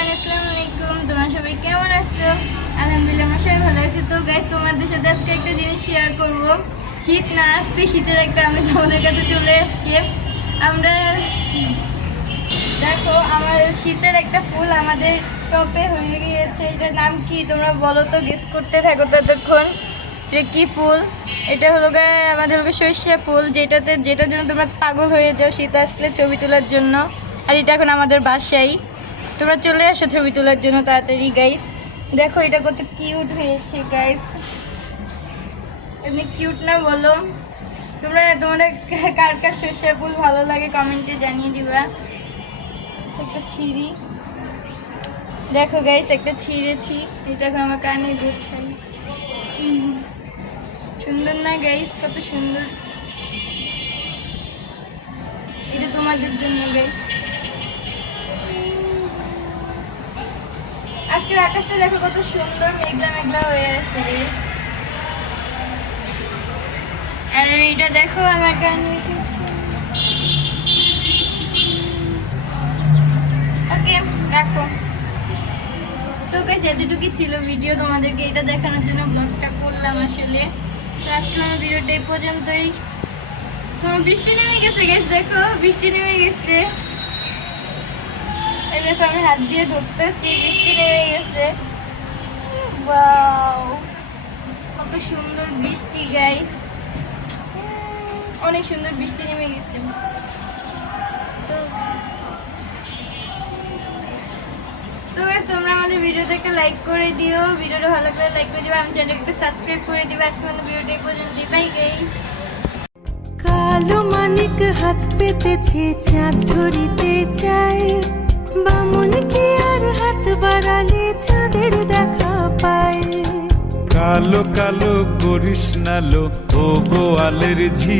Everyone, আসসালামু আলাইকুম। তোমরা সবাই কেমন আছো? আলহামদুলিল্লাহ আমরা সবাই ভালো আছি। তো গাইস, তোমাদের সাথে আজকে একটা জিনিস শেয়ার করব। শীত না আসতে শীতের একটা আমেজ আমাদের কাছে চলে আসছে। আমরা দেখো, আমার শীতের একটা ফুল আমাদের টপে হয়ে গিয়েছে। এটার নাম কি তোমরা বলো তো, গেস করতে থাকো ততক্ষণ। এটা কি ফুল? এটা হলো আমাদের সর্ষে ফুল, যেটার জন্য তোমরা পাগল হয়ে যাও শীত আসলে ছবি তোলার জন্য। আর এটা এখন আমাদের বাসায়, তোমরা চলে আসো ছবি তোলার জন্য তাড়াতাড়ি। গাইস দেখো এটা কত কিউট হয়েছে গাইস, এমনি কিউট না বলো? তোমাদের কার কার সর্ষে ফুল ভালো লাগে কমেন্টে জানিয়ে দিবা। একটা ছিঁড়ি দেখো গাইস, একটা ছিঁড়েছি, এটাকে আমার কানে গোছাই। সুন্দর না গাইস? কত সুন্দর। এটা তোমাদের জন্য গাইস। আজকের আকাশটা দেখো কত সুন্দর, মেঘলা মেঘলা হয়ে আছে গাইস। আর এটা দেখো আমার কানে। ওকে রাখো। তো গাইস এতটুকু ছিল ভিডিও, তোমাদেরকে এটা দেখানোর জন্য ব্লগটা করলাম আসলে। তো আজকে আমার ভিডিওটা এই পর্যন্তই। তোমার বৃষ্টি নেমে গেছে গাইস, দেখো বৃষ্টি নেমে গেছে। এই দেখো আমি হাত দিয়ে ধরতেছি, বৃষ্টি নেমে গেছে। ওয়াও, কত সুন্দর বৃষ্টি গাইস, অনেক সুন্দর বৃষ্টি নেমে গেছে। তো গাইস তোমরা আমাদের ভিডিওতে একটা লাইক করে দিও, ভিডিওটা ভালো করে লাইক করে দিও, আমার চ্যানেলটা সাবস্ক্রাইব করে দিও। আজকে আমাদের ভিডিওটা এই পর্যন্তই। Bye guys. কালো মানিক হাত পেতেছে, চাঁদ ধরিতে চাই, বামুন কি আর হাত বাড়ালে চাঁদের দেখা পায়। কালো কালো করিস নালো ও গোয়ালের ঝি।